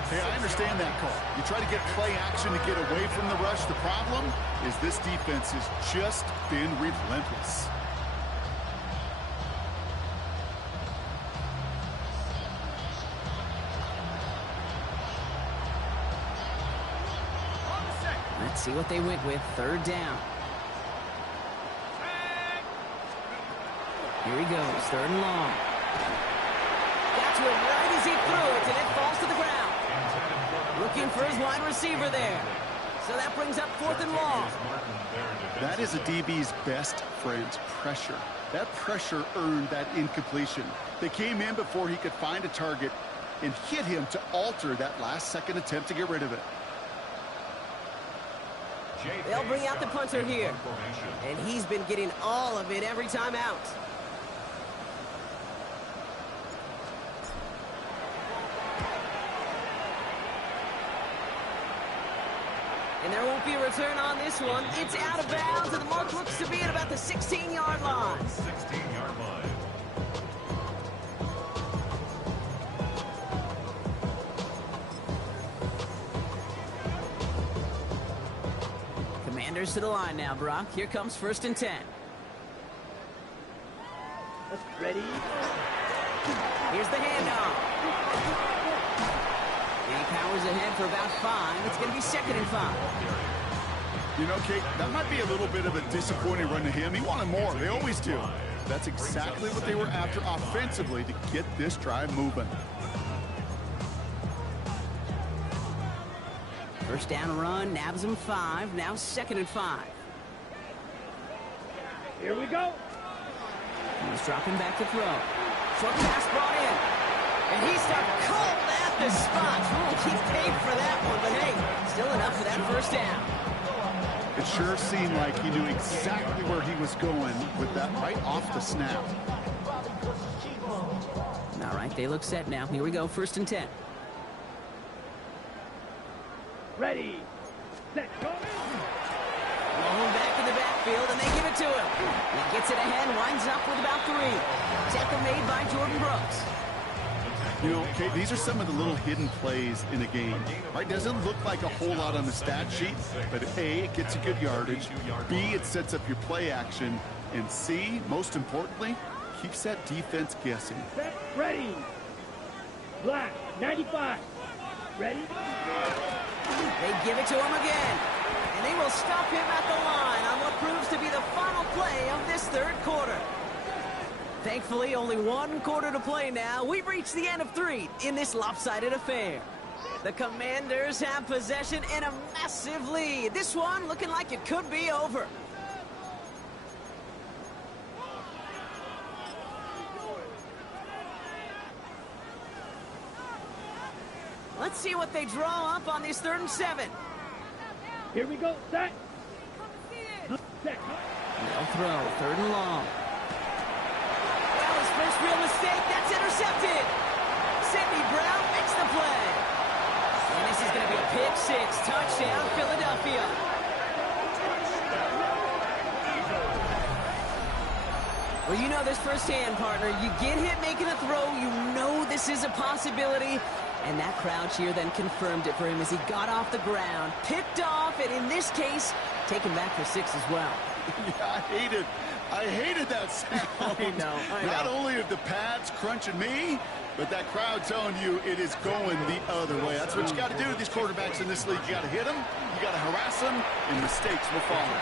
Hey, I understand that call. You try to get play action to get away from the rush. The problem is this defense has just been relentless. On the 2nd. Let's see what they went with. 3rd down. Here he goes. 3rd and long. Got to it right as he threw it, and it falls to the ground. Looking for his wide receiver there. So that brings up 4th and long. That is a DB's best friend, pressure. That pressure earned that incompletion. They came in before he could find a target and hit him to alter that last-second attempt to get rid of it. They'll bring out the punter here. And he's been getting all of it every time out. And there won't be a return on this one. It's out of bounds, and the mark looks to be at about the 16-yard line. 16-yard line. Commanders to the line now, Brock. Here comes 1st and 10. Ready? Here's the handoff. And he powers ahead for about 5. It's going to be 2nd and 5. You know, Kate, that might be a little bit of a disappointing run to him. He wanted more. They always do. That's exactly what they were after offensively to get this drive moving. First down run, nabs him 5. Now 2nd and 5. Here we go. He's dropping back to throw. Short pass brought in. And he stopped cold at the spot. He paid for that one, but hey, still enough for that first down. It sure seemed like he knew exactly where he was going with that right off the snap. All right, they look set now. Here we go, 1st and 10. Ready. Set. Go. Rolling back in the backfield, and they give it to him. He gets it ahead, winds up with about 3. Tackle made by Jordan Brooks. You know, Kate, these are some of the little hidden plays in a game. Right? Doesn't look like a whole lot on the stat sheet, but A, it gets you good yardage. B, it sets up your play action. And C, most importantly, keeps that defense guessing. Set. Ready. Black. 95. Ready. They give it to him again. And they will stop him at the line on what proves to be the final play of this 3rd quarter. Thankfully, only 1 quarter to play now. We've reached the end of 3 in this lopsided affair. The Commanders have possession and a massive lead. This one looking like it could be over. Let's see what they draw up on this 3rd and 7. Here we go. Set. Set. They'll throw, 3rd and long. Well, his first real mistake, that's intercepted. Sidney Brown makes the play. And this is going to be a pick 6, touchdown Philadelphia. Well, you know this firsthand, partner. You get hit making a throw, you know this is a possibility. And that crowd cheer then confirmed it for him as he got off the ground, picked off, and in this case, taken back for 6 as well. Yeah, I hated that sound. I know. Not only are the pads crunching me, but that crowd telling you it is going the other way. That's what you got to do with these quarterbacks in this league. You got to hit them, you got to harass them, and mistakes will follow.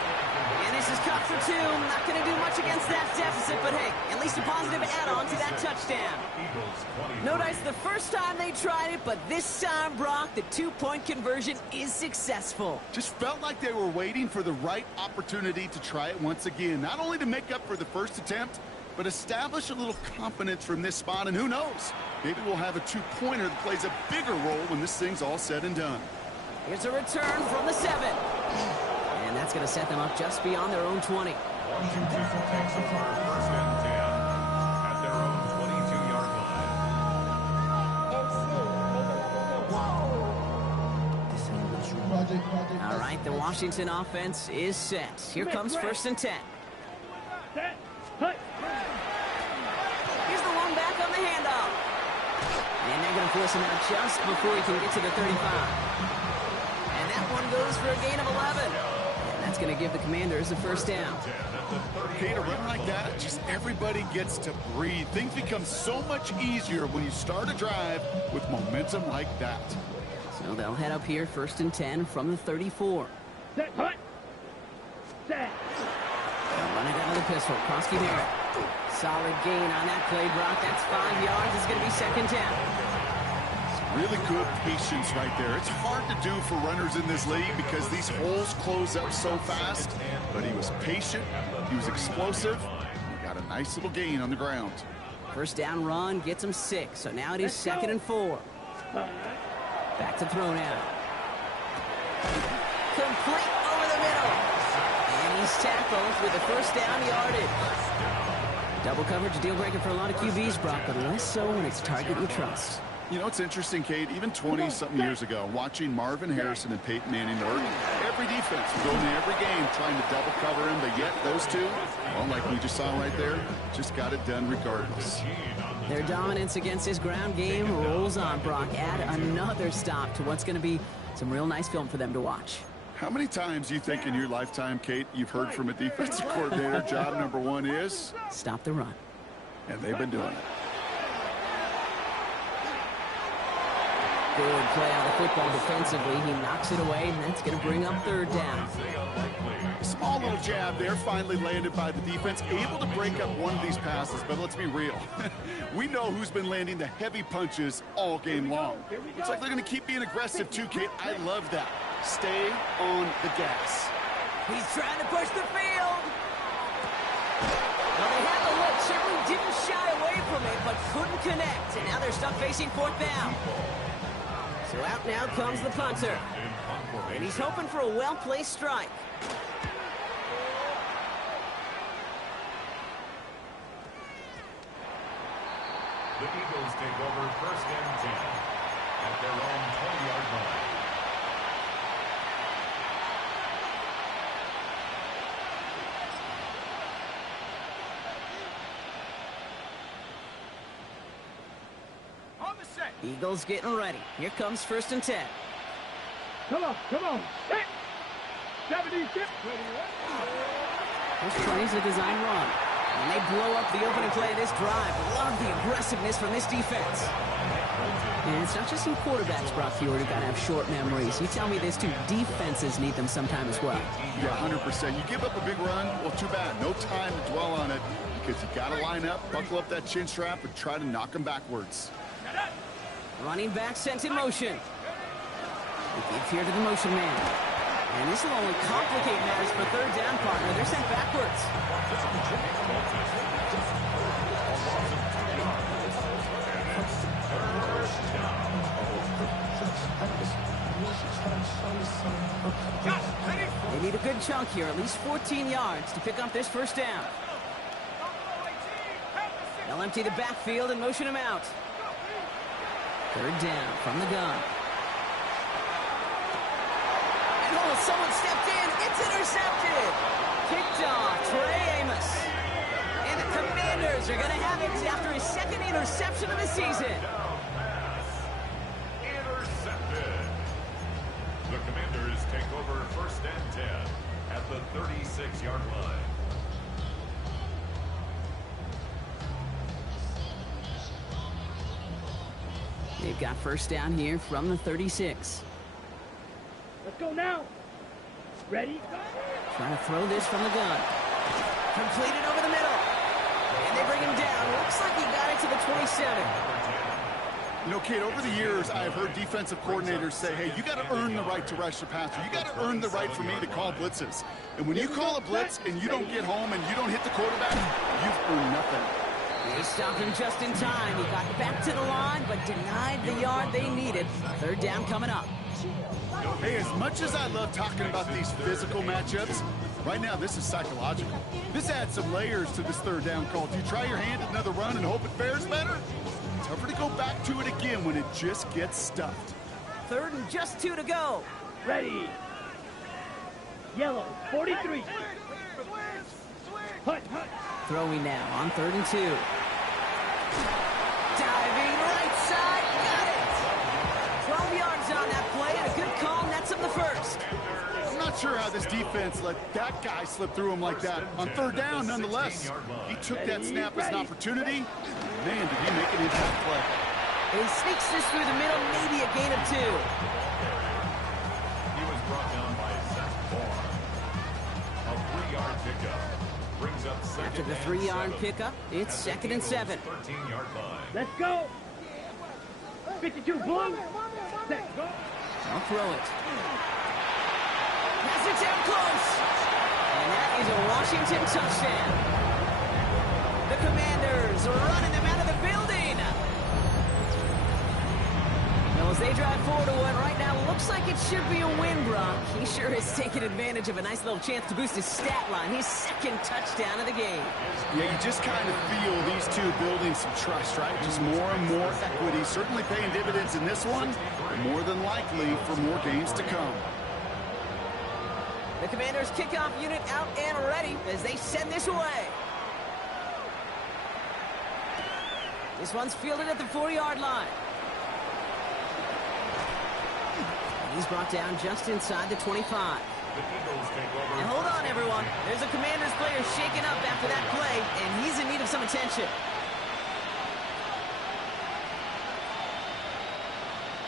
And this is cut for 2. Not going to do much against that deficit, but hey, at least a positive add-on to that touchdown. No dice the first time they tried it, but this time, Brock, the 2-point conversion is successful. Just felt like they were waiting for the right opportunity to try it once again. Not only to make up for the first attempt, but establish a little confidence from this spot. And who knows, maybe we'll have a 2-pointer that plays a bigger role when this thing's all said and done. Here's a return from the 7. And that's going to set them up just beyond their own 20. Washington takes over 1st and 10 at their own 22-yard line. All right, the Washington offense is set. Here comes 1st and 10. Set. Hut. Here's the one back on the handoff. And they're going to force him out just before he can get to the 35. And that one goes for a gain of 11. And that's going to give the Commanders a 1st down. Okay, to run like that, just everybody gets to breathe. Things become so much easier when you start a drive with momentum like that. So they'll head up here, 1st and 10 from the 34. Set. Hut. Set. They'll run it out of the pistol. Krosky Barrett. Solid gain on that play, Brock. That's 5 yards. It's going to be 2nd down. Really good patience right there. It's hard to do for runners in this league because these holes close up so fast. But he was patient. He was explosive. He got a nice little gain on the ground. 1st down run gets him 6. So now it is 2nd and 4. Back to throw now. Complete over the middle. And he's tackled with the 1st down yardage. Double coverage, a deal breaker for a lot of QBs, Brock, but less so when it's a target you trust. You know, it's interesting, Kate, even 20-something years ago, watching Marvin Harrison and Peyton Manning work, every defense would go into every game trying to double cover him, but yet those two, well, like we just saw right there, just got it done regardless. Their dominance against this ground game rolls on, Brock. Add another stop to what's going to be some real nice film for them to watch. How many times do you think in your lifetime, Kate, you've heard from a defensive coordinator, job number 1 is? Stop the run. And they've been doing it. Good play on the football defensively. He knocks it away, and that's going to bring up 3rd down. Small little jab there, finally landed by the defense, able to break up one of these passes, but let's be real. We know who's been landing the heavy punches all game long. Looks like they're going to keep being aggressive too, Kate. I love that. Stay on the gas. He's trying to push the field. Well, they had the look, certainly didn't shy away from it, but couldn't connect. And now they're stuck facing fourth down. So out now comes the punter. And he's hoping for a well-placed strike. The Eagles take over first and 10 at their own 20-yard line. On the set. Eagles getting ready. Here comes first and 10. Come on, come on. Set. 76. This plays a design run. And they blow up the opening play of this drive. Love the aggressiveness from this defense. And it's not just some quarterbacks, Brock Fjord, who got to have short memories. You tell me this too, defenses need them sometime as well. Yeah, 100%. You give up a big run, well, too bad. No time to dwell on it because you got to line up, buckle up that chin strap, and try to knock them backwards. Running back sent in motion. He gives here to the motion man. And this will only complicate matters for third down, partner. They're sent backwards. They need a good chunk here, at least 14 yards to pick up this first down. They'll empty the backfield and motion him out. Third down from the gun. And oh, someone stepped in. It's intercepted. Picked off Trey Amos. And the Commanders are going to have it after his second interception of the season. Intercepted. The Commanders take over first and 10 at the 36-yard line. They've got first down here from the 36. Let's go now. Ready? Trying to throw this from the gun. Completed over the middle. And they bring him down. Looks like he got it to the 27. You know, Kate, over the years, I've heard defensive coordinators say, hey, you got to earn the right to rush the passer. You got to earn the right for me to call blitzes. And when you call a blitz and you don't get home and you don't hit the quarterback, you've earned nothing. They stopped him just in time. He got back to the line, but denied the yard they needed. Third down coming up. Hey, as much as I love talking about these physical matchups, right now this is psychological. This adds some layers to this third down call. Do you try your hand at another run and hope it fares better? Tougher to go back to it again when it just gets stuffed. Third and just 2 to go. Ready. Yellow, 43. Hut, hut. Throwing now on 3rd and 2. Diving right side. Got it. 12 yards on that play and a good call nets him the first. I'm not sure how this defense let that guy slip through him like that. On third down, nonetheless, he took that snap as an opportunity. Man, did he make an impact play. He sneaks this through the middle, maybe a gain of 2. He was brought down by Seth Moore. A 3-yard pickup brings up second. After the 3-yard pickup, it's 2nd and 7. 13-yard line. Let's go. 52 blue. Set, go. I'll throw it. Has it down close. And that is a Washington touchdown. The Commanders are running them out of the building. Well, as they drive forward to one right now, looks like it should be a win, Brock. He sure has taken advantage of a nice little chance to boost his stat line. His second touchdown of the game. Yeah, you just kind of feel these two building some trust, right? Just more and more equity. Certainly paying dividends in this one, but more than likely for more games to come. The Commanders' kickoff unit out and ready as they send this away. This one's fielded at the 4-yard line. He's brought down just inside the 25. The Eagles take over. And hold on, everyone. There's a Commanders player shaken up after that play, and he's in need of some attention.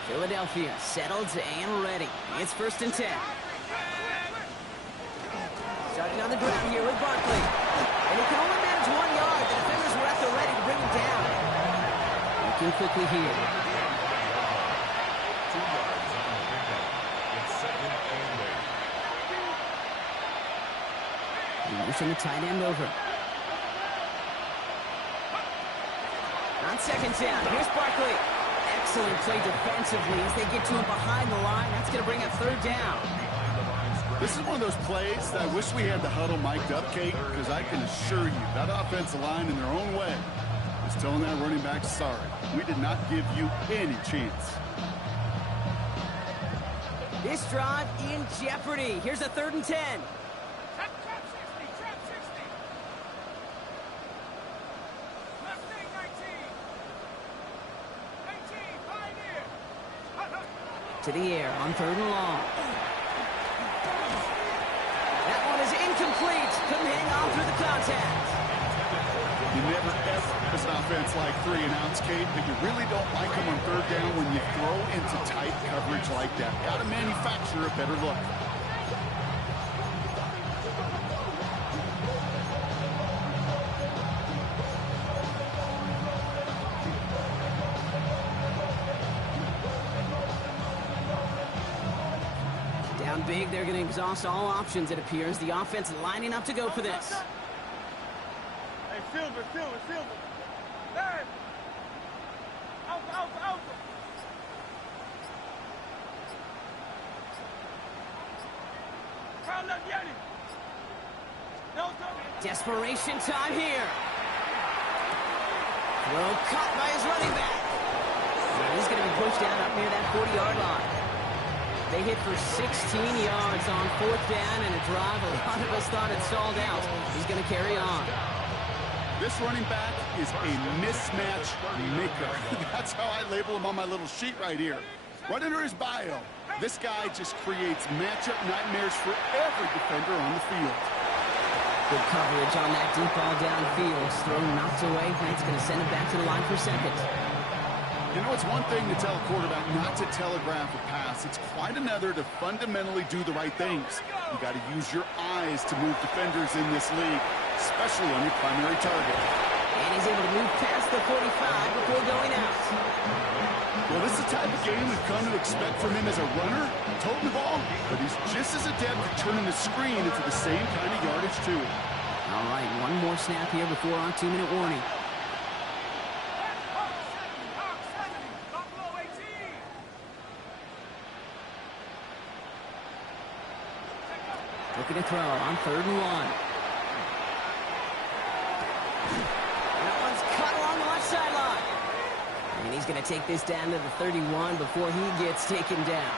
Philadelphia settled and ready. It's 1st and 10. Starting on the ground here with Barkley. And he can only manage 1 yard. The defenders were at the ready to bring him down. Looking quickly here. 2 yards on the pickup. It's 2nd Motion the tight end over. On second down, here's Barkley. Excellent play defensively as they get to him behind the line. That's going to bring up third down. This is one of those plays that I wish we had the huddle mic'd up, Kate, because I can assure you that offensive line in their own way is telling that running back, sorry, we did not give you any chance. This drive in jeopardy. Here's a 3rd and 10. Trap 60, trap 60. Left wing 19. 19, pioneer. To the air on 3rd and long. That one is incomplete. Couldn't hang on through the contact. You never ever miss an offense like 3 and outs, Kate, but you really don't like them on 3rd down when you throw into tight coverage like that. Got to manufacture a better look. Down big, they're going to exhaust all options, it appears. The offense lining up to go for this. Hey, Silver. Hey! Alpha. Crown left Yeti. Desperation time here. Throw caught by his running back. And he's going to be pushed down up near that 40-yard line. They hit for 16 yards on 4th down and a drive a lot of us thought had stalled out. He's going to carry on. This running back is a mismatch maker. That's how I label him on my little sheet right here. Right under his bio, this guy just creates matchup nightmares for every defender on the field. Good coverage on that deep ball downfield. Throw knocked away. That's going to send it back to the line for 2nd. You know, it's one thing to tell a quarterback not to telegraph a pass. It's quite another to fundamentally do the right things. You got to use your eyes to move defenders in this league, especially on your primary target. And he's able to move past the 45 before going out. Well, this is the type of game we've come to expect from him as a runner, toting the ball, but he's just as adept at turning the screen into the same kind of yardage, too. All right, one more snap here before our 2-minute warning. Looking to throw on 3rd and 1. That one's cut along the left sideline. And he's going to take this down to the 31 before he gets taken down.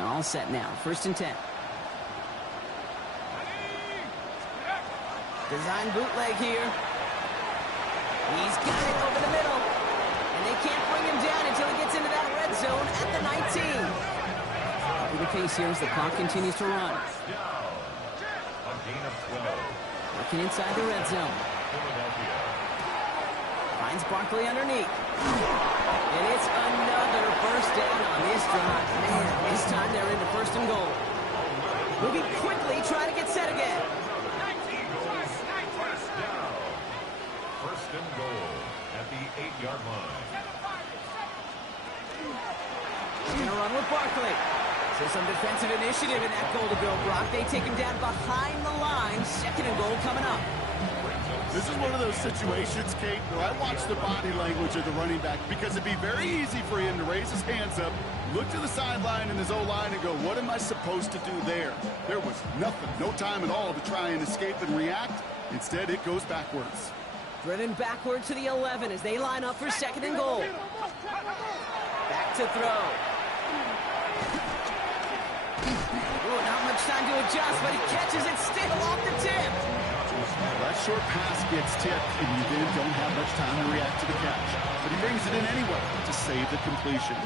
All set now. 1st and 10. Design bootleg here. He's got it over the middle. And they can't bring him down until he gets into that red zone at the 19. The pace here as the clock continues to run. A gain of 12. Looking inside the red zone. Finds Barkley underneath. And it's another 1st down on this drive. Man, this time they're into 1st and goal. Moving quickly, trying to get set again. 1st and goal at the 8-yard line. He's going to run with Barkley. So some defensive initiative in that goal to go, Brock. They take him down behind the line. 2nd and goal coming up. This is one of those situations, Kate, where I watch the body language of the running back because it'd be very easy for him to raise his hands up, look to the sideline in his O-line and go, what am I supposed to do there? There was nothing, no time at all to try and escape and react. Instead, it goes backwards. Driven backward to the 11 as they line up for 2nd and goal. Back to throw. Ooh, not much time to adjust, but he catches it still off the tip. That short pass gets tipped, and you then don't have much time to react to the catch. But he brings it in anyway to save the completion.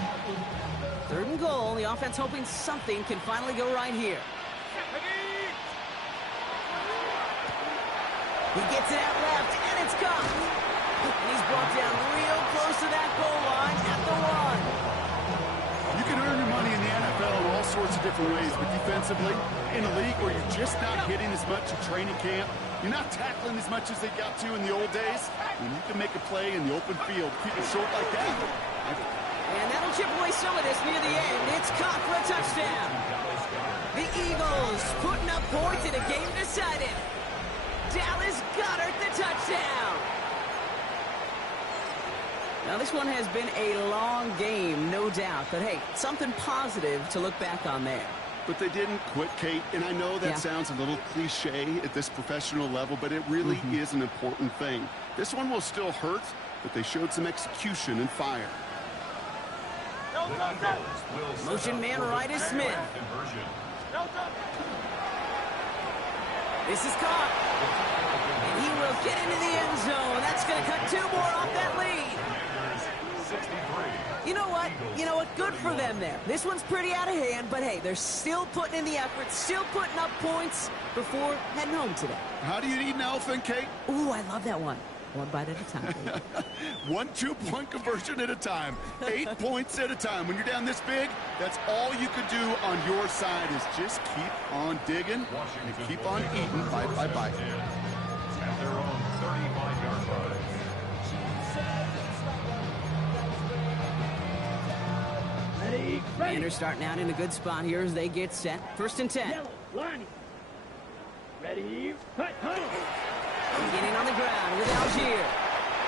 3rd and goal. The offense hoping something can finally go right here. He gets it out left, and it's gone. And he's brought down real close to that goal line at the 1. You can earn your money in the NFL in all sorts of different ways, but defensively, in a league where you're just not hitting as much in training camp, you're not tackling as much as they got to in the old days, you need to make a play in the open field. Keep it short like that. And that'll chip away some of this near the end. It's caught for a touchdown. The Eagles putting up points in a game decided. Dallas Goedert the touchdown. Now, this one has been a long game, no doubt. But, hey, something positive to look back on there. But they didn't quit, Kate, and I know that sounds a little cliche at this professional level, but it really is an important thing. This one will still hurt, but they showed some execution and fire. Motion man right is Smith. This is caught. And he will get into the end zone. That's going to cut 2 more off that lead. You know what? Good for them there. This one's pretty out of hand, but hey, they're still putting in the effort, still putting up points before heading home today. How do you eat an elephant, Kate? Ooh, I love that one. One bite at a time. 1 2-point conversion at a time. 8 points at a time. When you're down this big, that's all you could do on your side is just keep on digging and keep on eating bite by bite. At their own 35-yard line. Ready? Commanders starting out in a good spot here as they get set. 1st and 10. Yellow, line. Ready? Huddle. Getting on the ground with Algier.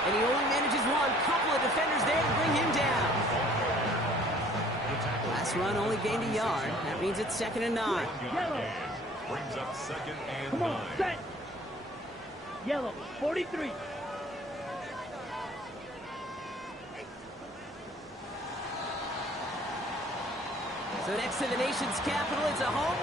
And he only manages one. Couple of defenders there to bring him down. Last run only gained a yard. That means it's 2nd and 9. Yellow. Brings up 2nd and Come 9. on, set. Yellow, 43. So next to the nation's capital, it's a home